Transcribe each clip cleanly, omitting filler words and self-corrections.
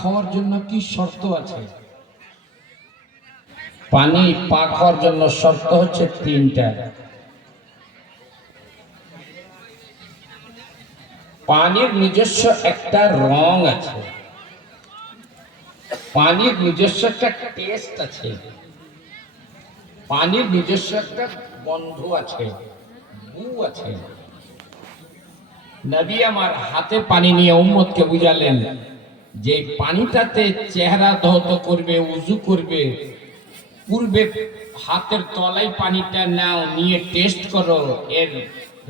হওয়ার জন্য কি শর্ত আছে? পানি পাক হওয়ার জন্য শর্ত হচ্ছে তিনটা। পানির নিজস্ব একটা রং আছে, পানির নিজস্ব একটা টেস্ট আছে, পানির নিজস্ব একটা গন্ধ আছে, বু আছে। নবী আমার হাতে পানি নিয়ে উম্মতকে বুঝালেন যে পানিটাতে চেহারা ধৌত করবে, উযু করবে, পূর্বে হাতের তলায় পানিটা নাও, নিয়ে টেস্ট করো এর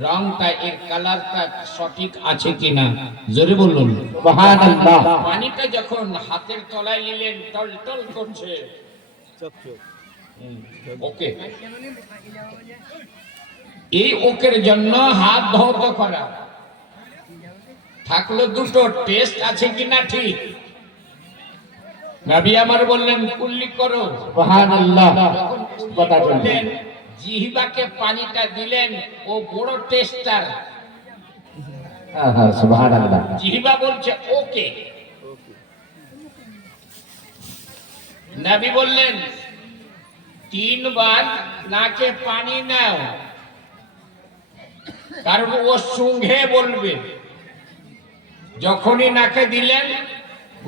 রংটা, এর কালারটা সঠিক আছে কিনা। জোরে বলুন সুবহানাল্লাহ। পানিটা যখন হাতের তলায় নিলেন, টলটল করছে, ওকে, এই ওকের জন্য হাত ধৌত করা থাকলো দুটো, টেস্ট আছে কিনা ঠিক। নবী আমার বললেন কুল্লি করো, সুবহানাল্লাহ। যখন কথা বললেন, জিহ্বাকে পানিটা দিলেন, ও বড় টেস্টার, সুবহানাল্লাহ। জিহ্বা বলছে ওকে। নবী বললেন 3 বার নাকে পানি নাও, কারণ ও সুঙ্ঘে বলবে। যখনই নাকে দিলেন,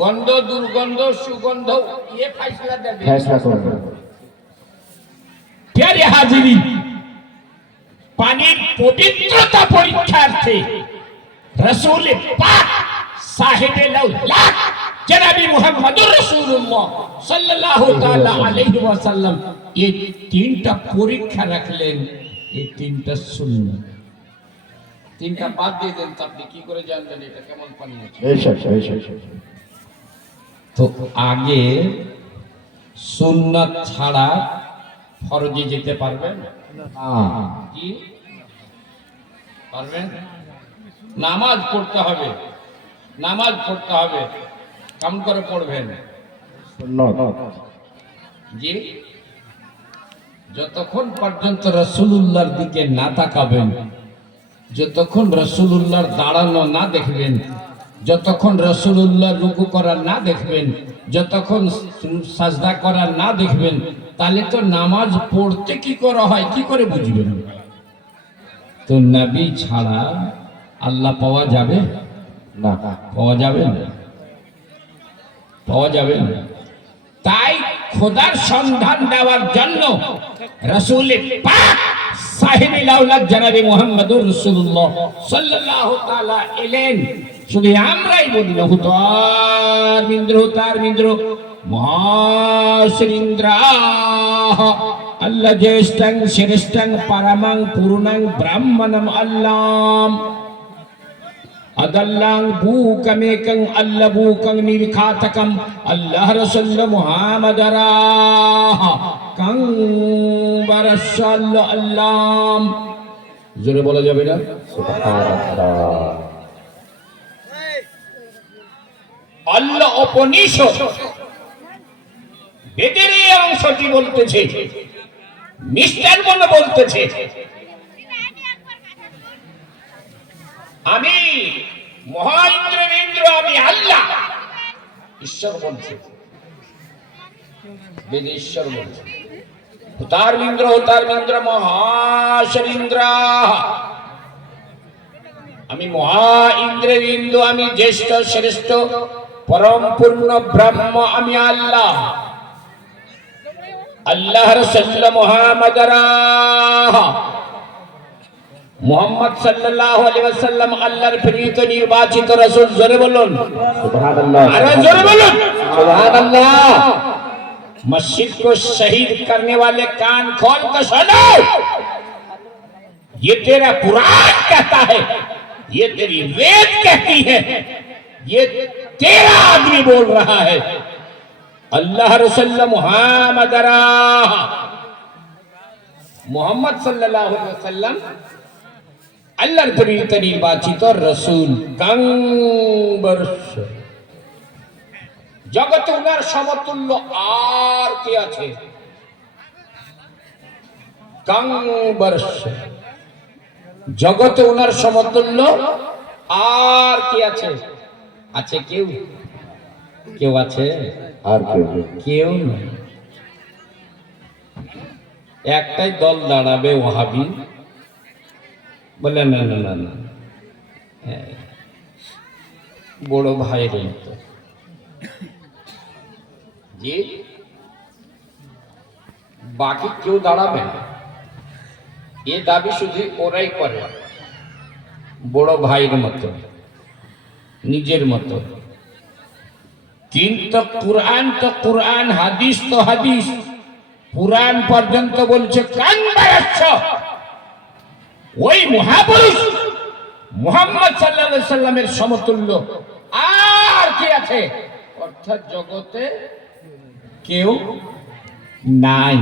গন্ধ, দুর্গন্ধ, সুগন্ধ, ये फैसला देবে, फैसला করবে। प्यारे हाजिरी, পানির পবিত্রতা পরীক্ষার্থে রাসূল পাক সাহেবে লাউলাক জনাবি মুহাম্মদুর রাসূলুল্লাহ সাল্লাল্লাহু তাআলা আলাইহি ওয়াসাল্লাম এই তিনটা পরীক্ষা রাখলেন। এই তিনটা সুন্নাত, তিনটা বাদ দিয়ে দেন, আপনি কি করে জানবেন এটা কেমন পানি আছে? তো আগে সুন্নাত ছাড়া ফরজে যেতে পারবেন না? কি পারবেন? নামাজ পড়তে হবে, নামাজ পড়তে হবে। কেমন করে পড়বেন? জি, যতক্ষণ পর্যন্ত রাসূলুল্লাহর দিকে না তাকাবেন, যতক্ষণ রাসূলুল্লাহর দাঁড়ানো না দেখবেন, যতক্ষণ রাসূলুল্লাহ রুকু করা না দেখবেন, যতক্ষণ সাজদা করা না দেখবেন, তাহলে তো নামাজ পড়তে কি করা হয় কি করে বুঝবেন? তো নবী ছাড়া আল্লাহ পাওয়া যাবে না, পাওয়া যাবে না, পাওয়া যাবে না। তাই খোদার সন্ধান দেওয়ার জন্য রাসূল পাক সাহেবে লাউলাক জনাবে মুহাম্মদুর রাসূলুল্লাহ সাল্লাল্লাহু তাআলা এলেন। শুধু আমরাই বলি না, হুতার মিন্দ্র মহাশৃন্দ্রা আল্লাহ জ্যেষ্ঠং শ্রেষ্ঠং পারমাং পুরুণাং ব্রাহ্মণম আল্লাম আদাল্লাং বুকমেকং আল্লাহ বুকং নির্খাতকম আল্লাহ রাসূল মুহাম্মাদারা কং বারাসাল্লাহ আল্লাহ। জোরে বলা যাবে না? সুবহানাল্লাহ। আল্লাহ উপনিষদ বেদের এই অংশটি বলতেছে, মিস্টার বলে বলতেছে, আমি মহাইন্দ্র, আমি আল্লাহ। ঈশ্বর বলছে, বেদ ঈশ্বর বলছে। হুতার মিন্দ্র মহাশৃন্দ্র, আমি মহা ইন্দ্র, আমি জ্যেষ্ঠ শ্রেষ্ঠ পরম পূর্ণ ব্রহ্ম, আমি আল্লাহ। আল্লাহ রাসূল মুহাম্মদ সাল্লাল্লাহু আলাইহি ওয়াসাল্লাম আল্লাহর প্রেরিত নির্বাচিত রাসূল। জোরে বলুন সুবহানাল্লাহ, আরে জোরে বলুন সুবহানাল্লাহ। मस्जिद को शहीद करने वाले कान खोल कर सुनो, ये तेरा कुरान कहता है, ये तेरी वेद कहती है, ये तेरा आदमी बोल रहा है। अल्लाह रसूल मुहम्मद सल्लल्लाहु अलैहि वसल्लम अल्लाहर प्रेरित निर्वाचित रसूल। कंबर्ष জগতে উনার সমতুল্য আর কে আছে? কাংবর্ষ, জগতে উনার সমতুল্য আর কে আছে? আছে কেউ? কেউ আছে? আর কেউ কেউ নেই। একটাই দল দাঁড়াবে ওয়াহাবি, বলে না না না না, হ্যাঁ, বড় ভাইয়ের মতো। জি, বাকি কেউ দাঁড়াবে না। এ দাবি শুধু ওরাই করে, বড় ভাইয়ের মতো, নিজের মতো। কিন্তু কুরআন তো কুরআন, হাদিস তো হাদিস। পুরাণ পর্যন্ত বলছে কান বায়াচ্ছ, ওই মহাপুরুষ মুহাম্মদ সাল্লাল্লাহু আলাইহি সাল্লামের সমতুল্য আর কি আছে? অর্থাৎ জগতে কেউ নাই,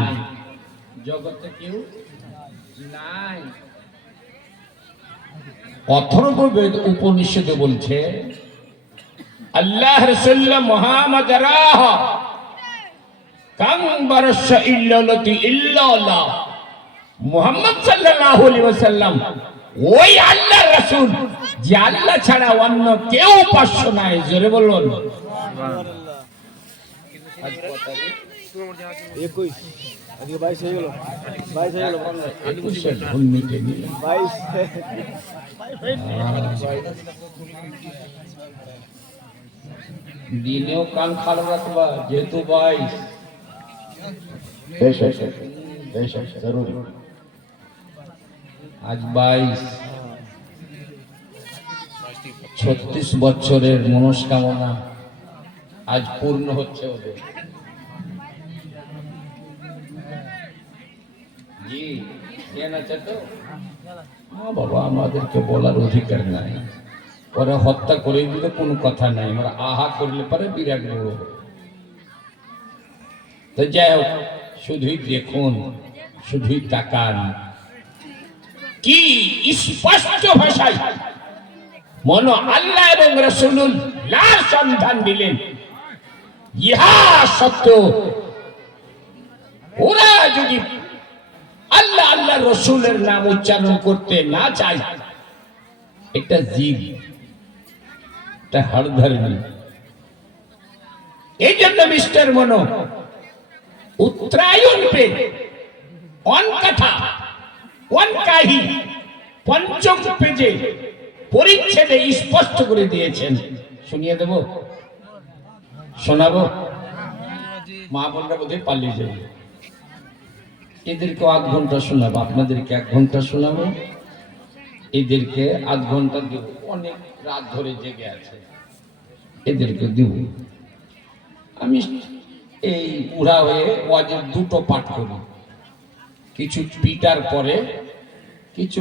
জগতে কেউ নাই। অথর্ববেদ উপনিষদে বলছে আল্লাহ রাসূল মুহাম্মদ রাহ কাম বারশ ইল্লাল্লাতি ইল্লাল্লাহ। মুহাম্মদ সাল্লাল্লাহু আলাইহি ওয়াসাল্লাম ওই আল্লাহর রাসূল যে আল্লাহ ছাড়া অন্য কেউ উপাস্য নাই। জোরে বলুন সুবহানাল্লাহ। আজ কত তারিখ? 21 আজকে 22 হয়ে গেল, 22 হয়ে গেল, 21 ভুল মিটে গেল। 22 দিনেও কান খালো রাখবা, যেহেতু 22 বেশ বেশ বেশ জরুরি। আজ 22, 36 বছরের মনস্কামনা আজ পূর্ণ হচ্ছে ওদের। জি, জ্ঞান আছে তো? বাবা, আমাদেরকে বলার অধিকার নাই। ওরা হত্যা করে দিলে কোনো কথা নাই, আমরা আহা করলে পারে বিরাট বড়। তো যাই হোক, শুধুই দেখুন, শুধুই তাকান, কি স্পষ্ট ভাষায় মন আল্লাহ এবং রাসূলুল্লাহ সন্ধান দিলেন। ইহা সত্য, ওরা যদি আল্লাহ আল্লাহ রসুলের নাম উচ্চারণ করতে না চায়, একটা জীব, একটা হাড়ধর্মী। এই জন্য মিস্টার মনো উত্তরায়ণ পে অনকথা অনকাহি পঞ্চম পেজে পরিচ্ছেদে স্পষ্ট করে দিয়েছেন। শুনিয়ে দেব, শোনাবো? মা বোনরা বোধহয় পালিয়ে যাবে। এদেরকে আধ ঘন্টা শোনাবো, আপনাদেরকে 1 ঘন্টা শোনাবো, এদেরকে আধ ঘন্টা দেব। অনেক রাত ধরে জেগে আছে, এদেরকে দেব। আমি এই উড়া হয়ে ওয়াজের 2টো পাঠ করি, কিছু পিটার পরে কিছু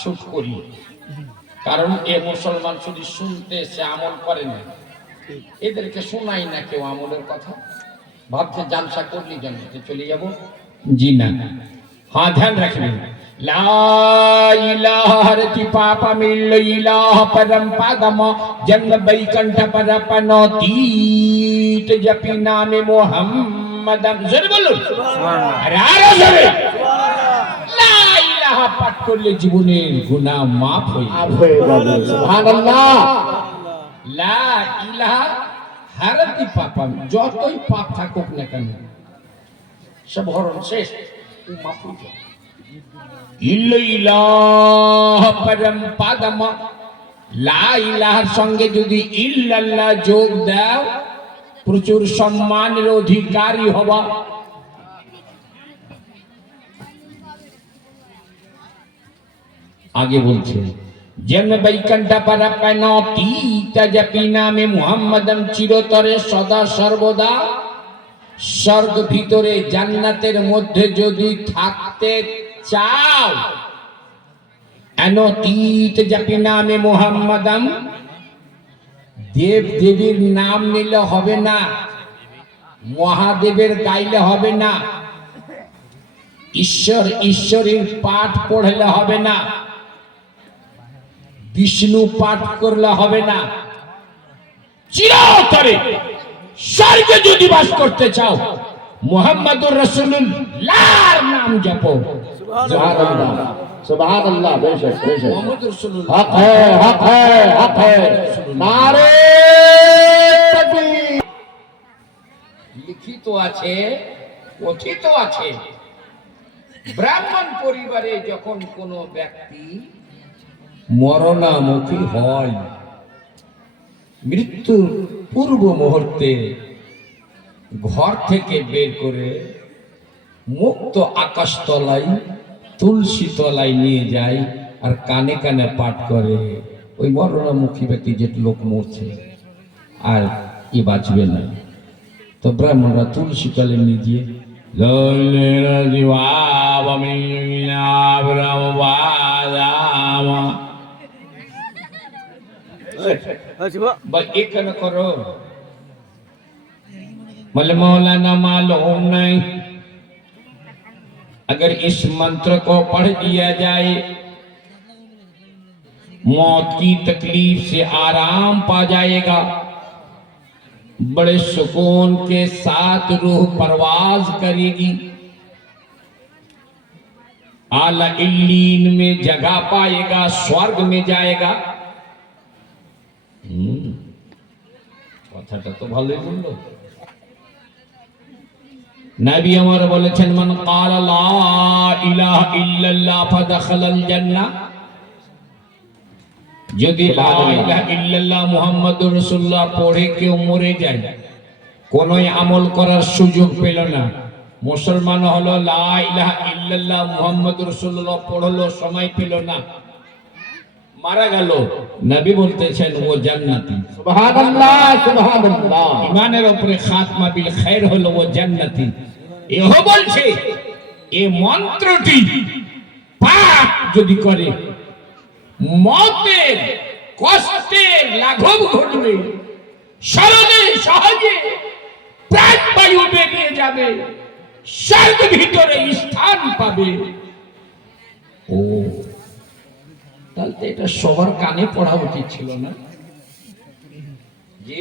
শুট করি। কারণ এ মুসলমান শুধু শুনতে, সে আমল করে না। এদেরকে শোনাই না কেউ আমলের কথা, ভাবছে জালসা করলি জানতে চলে যাব। জি না, হ্যাঁ ধ্যান রাখবেন। লা ইলাহা হরতি পাপা মিল ইলাহ পরম পাদম জন্ম বৈকণ্ঠ পরপনতীত জপি নামে মুহাম্মদম। জোরে বলুন সুবহানাল্লাহ। আরে জোরে সুবহানাল্লাহ। লা ইলাহা পাঠ করলে জীবনের গুনাহ মাফ হয়ে যাবে। সুবহানাল্লাহ। লা ইলাহা হরতি পাপা, যতই পাপ থাকুক না কেন সব হরণ শেষ, মাফ হয়ে যাবে। ইল্লাল্লাহ পরম পাদম, লা ইলাহার সঙ্গে যদি ইল্লাল্লাহ যোগ দাও, প্রচুর সম্মানের অধিকারী হবা। আগে বলছে জন্ম বৈকণ্ঠ পরপনতীত জপি নামে মুহাম্মদম, চিরতরে সদা সর্বদা স্বর্গ ভিতরে জান্নাতের মধ্যে যদি থাকতে চাও, অনতীত জপি নামে মুহাম্মদম, দেব দেবীর নাম নিলে হবে না, মহাদেবের গাইলে হবে না, ঈশ্বর ঈশ্বরের পাঠ পড়লে হবে না, বিষ্ণু পাঠ করলে হবে না। চিরতরে স্বর্গে যদি বাস করতে চাও, মুহাম্মদুর রাসূলুল্লাহর নাম জপো। সুবহানাল্লাহ সুবহানাল্লাহ। বেশ বেশ, মুহাম্মদুর রাসূলুল্লাহ হক है, हक है, हक है। नारे तकबीर। লিখিত আছে, কথিত আছে, ব্রাহ্মণ পরিবারে যখন কোনো ব্যক্তি মরণামুখী হয়, মৃত্যুর পূর্ব মুহূর্তে ঘর থেকে বের করে মুক্ত আকাশতলায় তুলসী তলায় নিয়ে যায় আর কানে কানে পাঠ করে, ওই মরণামুখী ব্যক্তি যে লোক মরছে আর কি বাঁচবে না। তো ব্রাহ্মণরা তুলসী তলে নিয়ে গিয়ে এখানে করো बोले मौलाना मालूम नहीं, अगर इस मंत्र को पढ़ दिया जाए मौत की तकलीफ से आराम पा जाएगा, बड़े सुकून के साथ रूह परवाज करेगी, आला इल्लीन में जगह पाएगा, स्वर्ग में जाएगा। কথাটা তো ভালোই বললো। নবী আমার বলেছেন মান ক্বালা লা ইলাহা ইল্লাল্লাহ ফাদাখালাল জান্নাহ, যদি লা ইলাহা ইল্লাল্লাহ মুহাম্মাদুর রাসূলুল্লাহ পড়ে কেউ মরে যায়, কোন আমল করার সুযোগ পেল না, মুসলমান হলো, লা ইলাহা ইল্লাল্লাহ মুহাম্মাদুর রাসূলুল্লাহ পড়লো, সময় পেল না, মারা গেল, নবী বলতেছেন ও জান্নাতি। সুবহানাল্লাহ, সুবহানাল্লাহ। ইমানের উপরে খাতমা বিল খায়র হলো ও জান্নাতি। এও বলছে এই মন্ত্রটি পাঠ যদি করে মতের কষ্টের লাঘব ঘটবে, সরলে সহজে প্রাণবায়ু বেরিয়ে যাবে, স্বর্গ ভিতরে স্থান পাবে। ও তাহলে এটা সবার কানে পড়া উচিত ছিল না? জি।